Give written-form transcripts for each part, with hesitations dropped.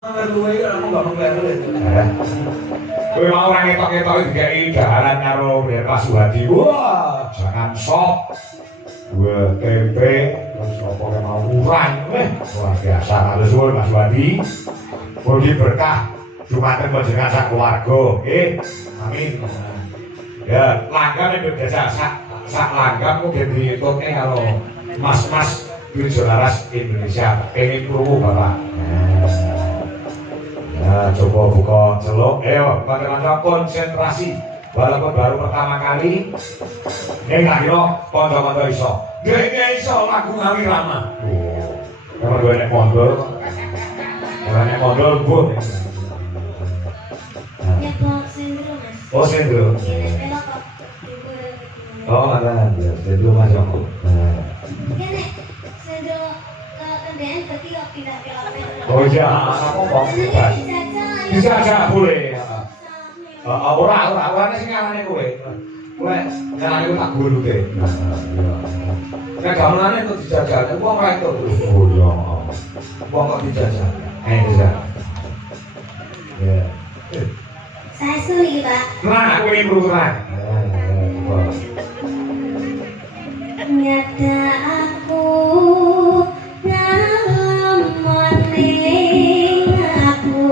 Luwe aku gak mengkler. Kowe mau ora ngetok-ngetok dikai daharan karo Mbak Pasuhadi. Wah, jangan sok. Gua tempe terus apa yang mau urang. Wah, biasa kalau suwun Mas Wadi. Mugi berkah Jumaten panjenengan sak keluarga. Amin. Ya, langgam itu biasa sak langgam mungkin dihitung kalau mas-mas tujuh laras Indonesia pengen krungu Bapak. Nah, coba buka celuk. Ayo, kanca-kanca konsentrasi. Walaupun baru pertama kali, tak kira kanca-kanca iso. Dia iso lagu Ngawi Rama. Kalau gue nek mondol, kalau nek mondol buh. Ya kok sendro Mas. Oh sendro. Oh mana? Sendro Mas aku. Kene sendro ke kendaraan berarti kok pindah ke lapangan. Oh iya, aku mau. Bisa aja boleh. Ora sing ngarane kowe. Kowe ngarane ku tak gulu ke. Nek gamelane itu dijajal, wong ora itu. Oh iya. Wong kok dijajal. Bisa. Ya. Saya suri, Pak. Nah, aku ini berusaha. Nyata aku dalam maning aku.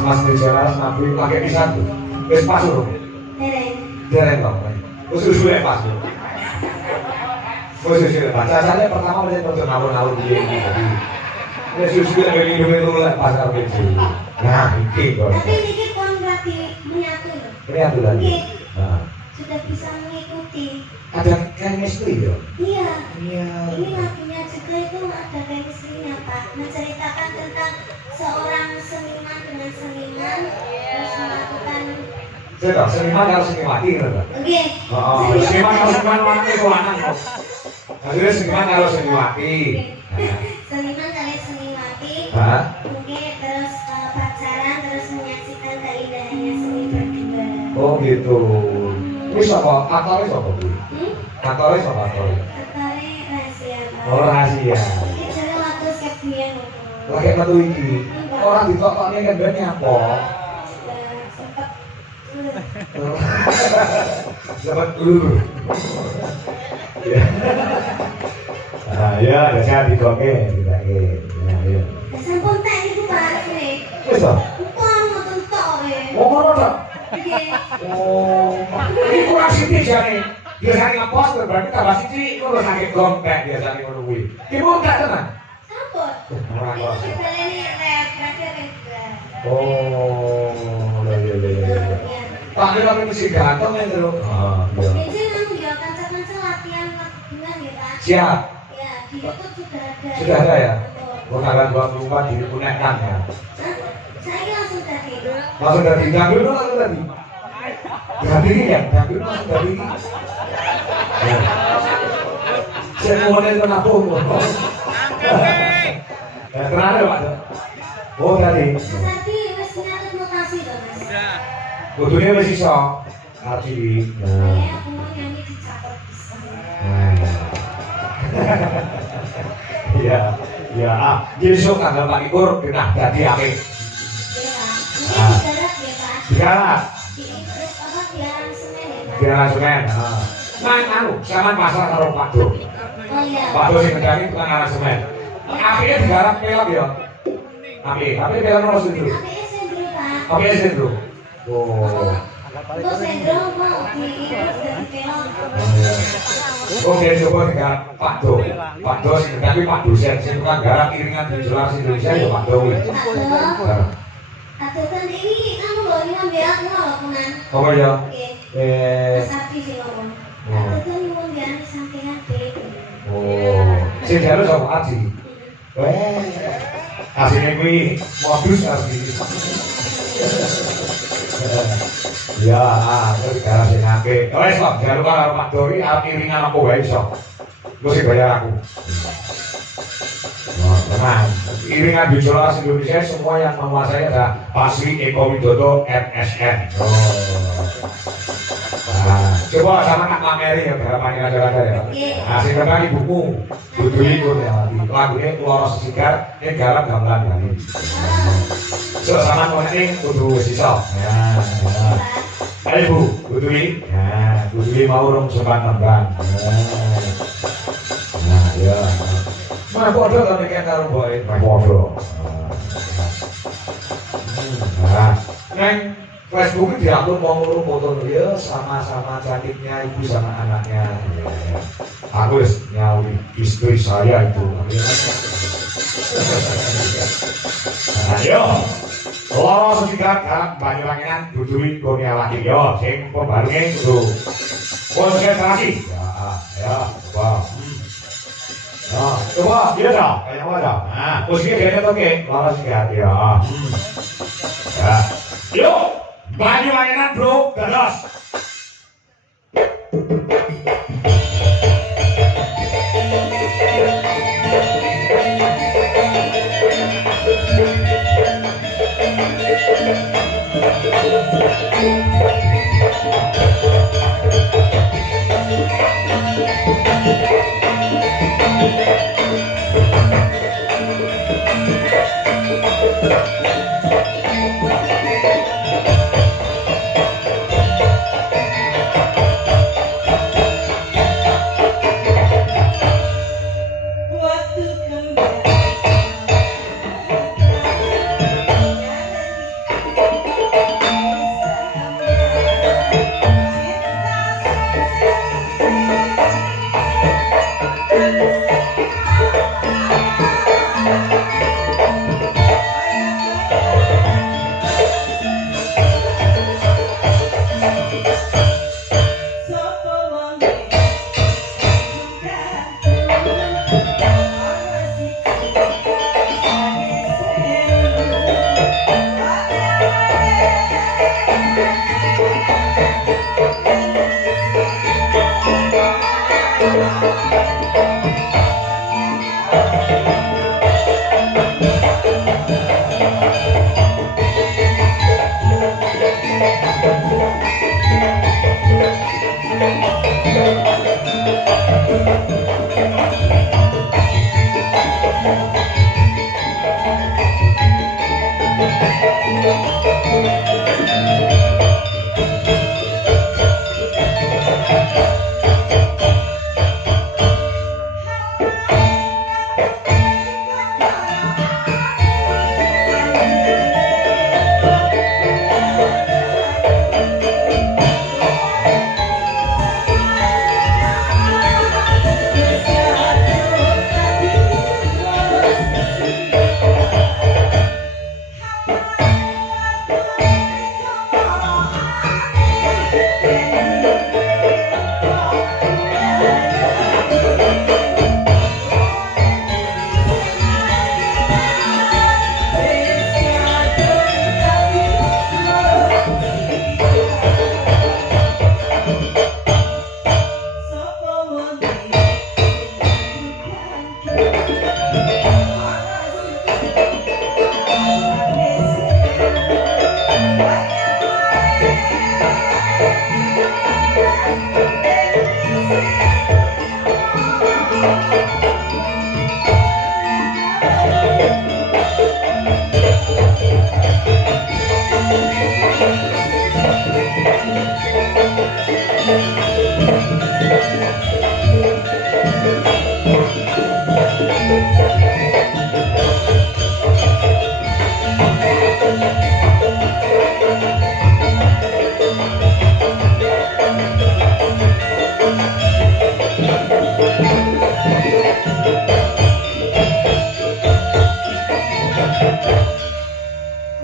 Mas di sana nabi pakai pisang tuh. Wis pas lho. Dereng kok. Usus pas. Usus pas. Caranya pertama mesti untuk nalur-nalur dia ini tadi. Usus dari minum itu pas karo bensin. Nah, iki kok. Tapi ini kon berarti menyatu. Menyatu lagi. Nah, sudah bisa mengikuti. Ada chemistry ya? Iya. Iya. Ini lagunya juga itu ada chemistry-nya, Pak. Menceritakan tentang seorang seniman dengan seniman terus melakukan seniman harus seniwati kan? Oke. Seniman harus seniwati itu lanang kok. Maksudnya seniman harus seniwati. Seniman harus seniwati. Oke, terus pacaran terus menyaksikan keindahannya seni berdua. Oh gitu. Ini siapa? Aktornya siapa Bu? Aktornya siapa aktornya? Aktornya rahasia, Pak. Oh rahasia. Ini jadi waktu Septian. Lagi metu iki. Orang ditokokne kan banyak apa? Sempat dulu. Nah, ya, ada saya dikoke, dikoke. Ya. Sampun tak itu Pak, ini. Wis to? Mumpung ngoten tok kowe. Oh, ngono to? Nggih. Oh. Ini kurang sithik jane. Biasane ngepost berarti tambah sithik ngono saking gompek biasane ngono kuwi. Ibu tak tenan. Sampun. Ora kok. Ini refleksnya Oh, iya. Tak kira mesti ganteng ya, Bro. Ah, iya. biasanya kamu ya kanca-kanca latihan dengan ya Pak. Siap. Ya di YouTube sudah ada. Sudah ada ya? Oh. Oh, tanggal 24 di Punekan ya. Saya langsung tadi. Langsung dari Gambir langsung tadi. Gambir ya, Gambir langsung dari. Ya. Saya mau nanya kenapa umur. Kenapa Pak? Oh tadi. Tadi wis nyatet notasi loh Mas. Kudunya masih iso. Arti. Saya aku mau nyanyi dicatat bisa. Iya, iya. Besok tanggal 24 kita jadi apik. Iya Pak. Mungkin digarap ya Pak. Digarap. Di terus apa di aransemen ya Pak. Di aransemen. Nang anu, sampean pasar karo Pak Do. Oh iya. Pak Do sing ngendani tukang aransemen. Apike digarap pelok ya. Apik, tapi pelok nomor sendiri. APS Sendro Pak. Apike sendiri. Oh. Untuk Sendro mau di terus dari pelok. Oh, dia coba dengan Pak Do. Pak Do sing ngendani Pak dosen sing tukang garap iringan di Sulawesi Indonesia ya Pak Do. Atau kan ini kamu loh ini ambil aku loh punan. Apa ya? Oke. Eh, Mas Abdi sih ngomong. Atau kan nyuwun dia sampingan deh. oh, sing jalu sapa Aji? Asine kuwi modus Aji. Ya, terus garap sing akeh. Wes kok jalu karo Pak Dori arep iringan apa wae iso. Lu sing bayar aku. Wah, tenang. Iringan di Sulawesi Indonesia semua yang menguasai ada Pasri Eko Widodo MSN. Oh. Nah, coba sama Kak Mameri ya garapannya ada ya. Nah, sing ngerti buku Dudu Ikut ya. Lagunya Loro Sesigar, ini garap gamelan kali. So, sama ngomongnya kudu wis iso. Ya, ya. Ayo Bu, kudu ini. Ya, kudu ini mau rong sempat nembang. Nah, ya. Mana bodoh kan kayak karo boy, bodoh. Nah, neng Facebook itu diupload mau ngurung foto dia sama-sama cantiknya ibu sama anaknya. Aku wis nyawi istri saya itu. Ayo, Loro Sesigar kan Banyuwanginan Dudui Kurnia lagi yo, sing pembarunge kudu konsentrasi. Ya, coba. Nah, coba dia dah, kayak apa dah? Nah, posisinya dia tuh oke, Loro Sesigar ya. Ya, yuk, Banyuwanginan bro, gados.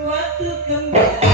Waktu kembali